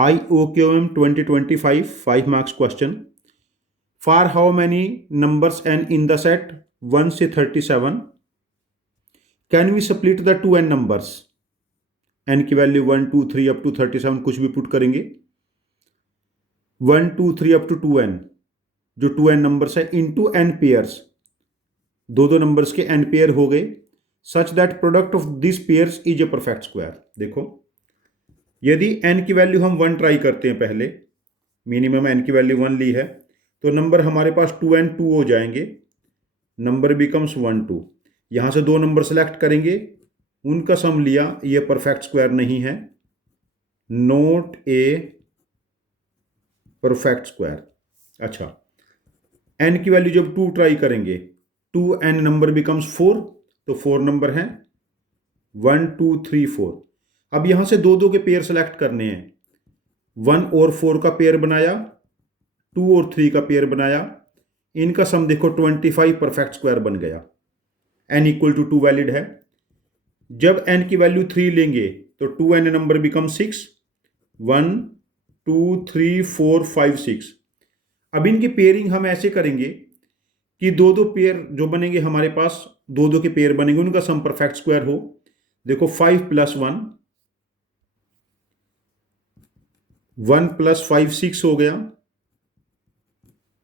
IOQM 2025 5 marks question. For how many numbers n in the set 1 से 37 can we split the two n numbers? n की value 1 2 3 up to 37 कुछ भी put करेंगे, 1 2 3 up to 2n, जो 2n numbers है into n pairs, दो numbers के n pair हो गए, such that product of this pairs is a perfect square. देखो, यदि n की वैल्यू हम 1 ट्राई करते हैं, पहले मिनिमम n की वैल्यू 1 ली है, तो नंबर हमारे पास 2n 2 हो जाएंगे, नंबर बिकम्स 1 2. यहां से दो नंबर सेलेक्ट करेंगे, उनका सम लिया, ये परफेक्ट स्क्वायर नहीं है, नॉट ए परफेक्ट स्क्वायर. अच्छा, n की वैल्यू जब 2 ट्राई करेंगे, 2n नंबर बिकम्स 4, तो 4 नंबर हैं, 1 2 3 4. अब यहां से दो के पेयर सेलेक्ट करने हैं, 1 और 4 का पेयर बनाया, 2 और 3 का पेयर बनाया, इनका सम देखो 25 परफेक्ट स्क्वायर बन गया. n इक्वल टू 2 वैलिड है. जब n की वैल्यू 3 लेंगे तो 2n नंबर बिकम 6, 1 2 3 4 5 6. अब इनकी पेयरिंग हम ऐसे करेंगे कि दो पेयर जो बनेंगे हमारे पास, दो के पेयर बनेंगे, उनका सम परफेक्ट स्क्वायर हो. देखो 5 प्लस 1, 1 प्लस 5 6 हो गया,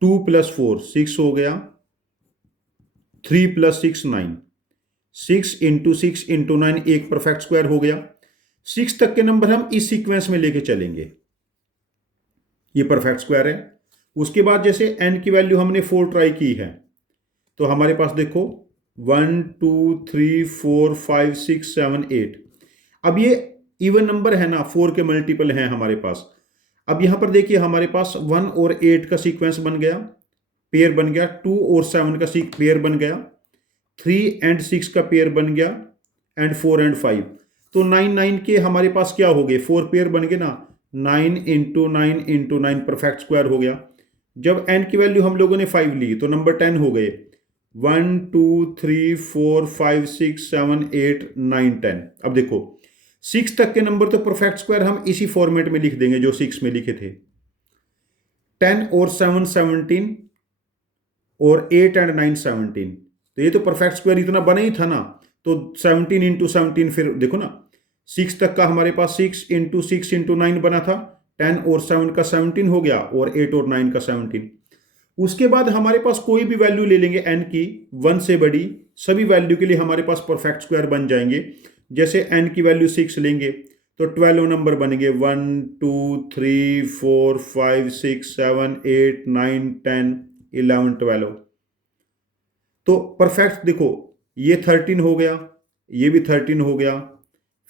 2 प्लस 4 6 हो गया, 3 प्लस 6 9, 6 इंटू 6 इंटू 9 एक परफेक्ट स्क्वायर हो गया. 6 तक के नंबर हम इस सीक्वेंस में लेके चलेंगे, ये परफेक्ट स्क्वायर है. उसके बाद जैसे n की वैल्यू हमने 4 ट्राई की है, तो हमारे पास देखो 1 2 3 4 5 6 7 8. अब ये इवन नंबर है ना, 4 के मल्टीपल हैं हमारे पास. अब यहां पर देखिए हमारे पास 1 और 8 का सीक्वेंस बन गया, पेयर बन गया, 2 और 7 का पेयर बन गया, 3 एंड 6 का पेयर बन गया, एंड 4 एंड 5. तो 9 9 के हमारे पास क्या हो गए, 4 पेयर बन गए ना, 9 इंटू 9 इंटू 9 परफेक्ट स्क्वायर हो गया. जब n की वैल्यू हम लोगों ने 5 ली तो नंबर 10 हो गए, 1 2 3 4 5 6 7 8 9 10. अब देखो 6 तक के नंबर तो परफेक्ट स्क्वायर हम इसी फॉर्मेट में लिख देंगे जो 6 में लिखे थे. 10 और 7 17 और 8 एंड 9 17. तो ये तो परफेक्ट स्क्वायर इतना बना ही था ना, तो 17 इंटू 17, फिर देखो ना 6 तक का हमारे पास 6 इंटू 6 इंटू 9 बना था, 10 और 7 का 17 हो गया, और 8 और 9 का 17. उसके बाद हमारे पास कोई भी वैल्यू ले लेंगे n की, 1 से बड़ी, सभी वैल्यू के लिए हमारे पास परफेक्ट स्क्वायर बन जाएंगे. जैसे n की वैल्यू 6 लेंगे तो 12 नंबर बनेंगे, 1 2 3 4 5 6 7 8 9 10 11 12. तो परफेक्ट देखो, ये 13 हो गया, ये भी 13 हो गया,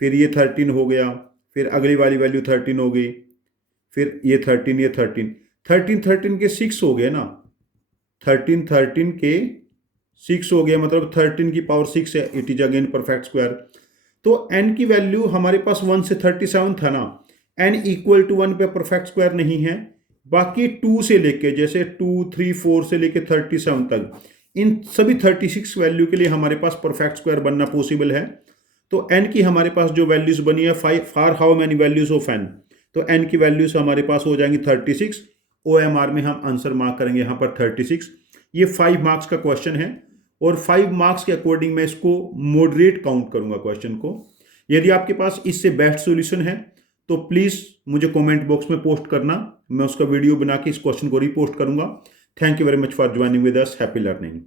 फिर ये 13 हो गया, फिर अगली वाली वैल्यू 13 हो गई, फिर ये 13 ये 13 13 13 के 6 हो गए ना, 13 13 के 6 हो गया, मतलब 13 की पावर 6 है, it is again perfect square. तो n की वैल्यू हमारे पास 1 से 37 था ना, n इक्वल टू 1 पे परफेक्ट स्क्वायर नहीं है. बाकी 2 से लेके, जैसे 2 3 4 से लेके 37 तक, इन सभी 36 वैल्यू के लिए हमारे पास परफेक्ट स्क्वायर बनना पॉसिबल है. तो n की हमारे पास जो वैल्यूज बनी है, for how many values of n, तो n की वैल्यूज हमारे पास हो जाएंगी 36. OMR में हम आंसर मार्क करेंगे यहाँ पर 36. ये 5 मार्क्स का क्वेश्चन है, और 5 मार्क्स के अकॉर्डिंग मैं इसको मॉडरेट काउंट करूंगा क्वेश्चन को. यदि आपके पास इससे बेस्ट सॉल्यूशन है तो प्लीज़ मुझे कमेंट बॉक्स में पोस्ट करना, मैं उसका वीडियो बना के इस क्वेश्चन को रीपोस्ट करूंगा. Thank you very much for joining with us. Happy learning.